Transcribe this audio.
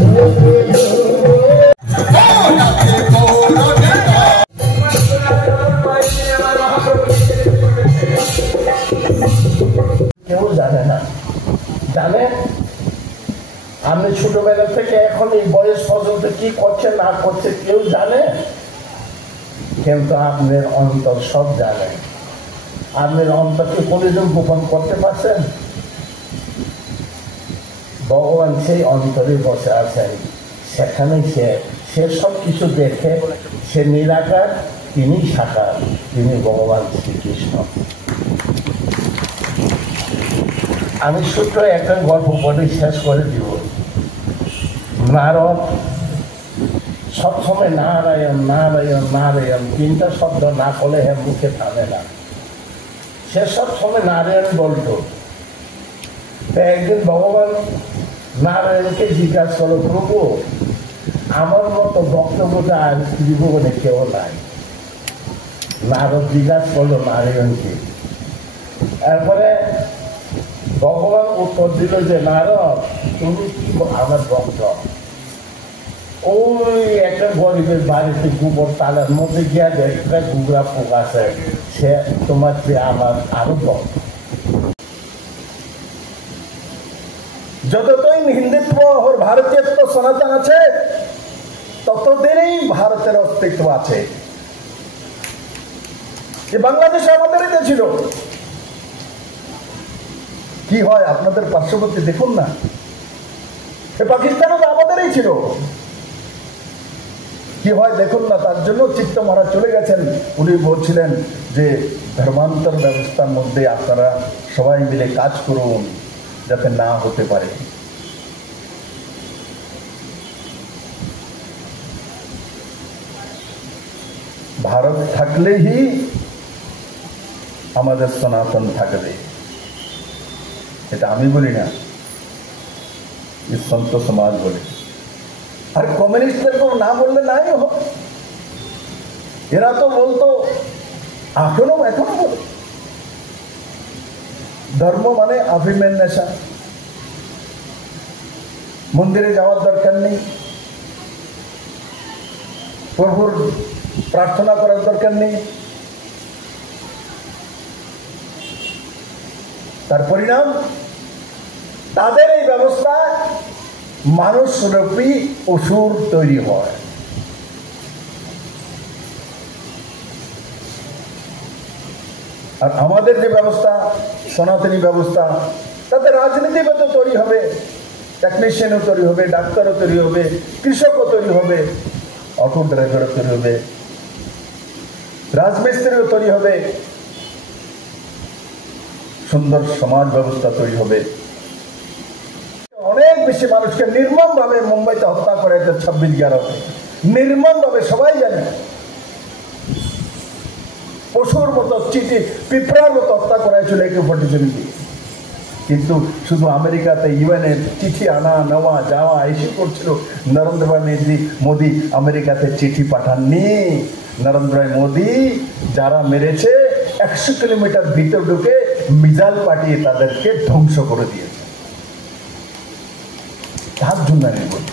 কেউ জানে না, জানে আপনি ছোটবেলা থেকে এখন এই বয়স পর্যন্ত কি করছে না করছে কেউ জানে, কিন্তু আপনার অন্তর সব জানে। আপনার অন্তরকে কোনদিন গোপন করতে পারছেন? ভগবান সেই অন্তরে বসে আছেন, সেখানে সে সব কিছু দেখে, সে নিরাকার, তিনি সাকার, তিনি ভগবান শ্রীকৃষ্ণ। আমি ছোট্ট একটা গল্প বলে শেষ করে দিব। নারদ সবসময় নারায়ণ নারায়ণ নারায়ণ তিনটা শব্দ না করলে হ্যাঁ মুখে থামে না, সে সবসময় নারায়ণ বলতো। একদিন ভগবান নারায়ণকে জিজ্ঞাসা করলো, প্রভু আমার মতো বক্তব্যটা আর ত্রিভুবনে কেউ নাই। নারদ জিজ্ঞাসা করলো নারায়ণকে। এরপরে ভগবান উত্তর দিল যে নারদ তুমি কি আমার ভক্ত, ওই একটা গরিবের বাড়িতে গোবর তালার মধ্যে গিয়া দেখবে গুগরা পোক আছে, সে তোমার চেয়ে আমার আরো ভক্ত। যতদিন হিন্দুত্ব और ভারতীয়ত্ব সনাতন আছে ততদিনই ভারতের অস্তিত্ব আছে। যে বাংলাদেশ আমাদেরই ছিল, কি হয় আপনাদের পার্শ্ববর্তী দেখুন না, পাকিস্তানও তো আমাদেরই ছিল, কি হয় দেখুন না। তার জন্য চিত্ত মহারাজ চলে গেছেন, উনি বলছিলেন যে ধর্মান্তর ব্যবস্থার মধ্যে আপনারা সবাই মিলে কাজ করুন যাতে না হতে পারে। ভারত থাকলেই আমাদের সনাতন থাকবে, এটা আমি বলি না, সন্ত সমাজ বলে। আর কমিউনিস্টদের তো না বললে নাই হোক, এরা তো বলতো, এখনো বলে ধর্ম মানে আফিমের নেশা, মন্দিরে যাওয়ার দরকার নেই, প্রভুর প্রার্থনা করার দরকার নেই। তার পরিণাম তাদের এই ব্যবস্থা মানুষরূপী অসুর তৈরি হয়। আর আমাদের যে ব্যবস্থা সনাতনী ব্যবস্থা, তাতে রাজনীতিবিদও তৈরি হবে, টেকনিশিয়ানও তৈরি হবে, ডাক্তারও তৈরি হবে, কৃষকও তৈরি হবে, অটো ড্রাইভারও তৈরি হবে, রাজমিস্ত্রিও তৈরি হবে, সুন্দর সমাজ ব্যবস্থা তৈরি হবে। অনেক বেশি মানুষকে নির্মম ভাবে মুম্বাইতে হত্যা করে 26/11 নির্মম ভাবে, সবাই জানে, পশুর মতো চিঠি পিঁপড়ার মতো হত্যা করা হয়েছিল AK-47 দিয়ে। কিন্তু শুধু আমেরিকাতে ইউএনের চিঠি আনা নেওয়া যাওয়া এসে করছিল, নরেন্দ্র ভাই মোদী আমেরিকাতে চিঠি পাঠাননি। নরেন্দ্র ভাই মোদী যারা মেরেছে 100 কিলোমিটার ভিতর ঢুকে মিসাইল পাঠিয়ে তাদেরকে ধ্বংস করে দিয়েছে। তার জন্য আমি বলি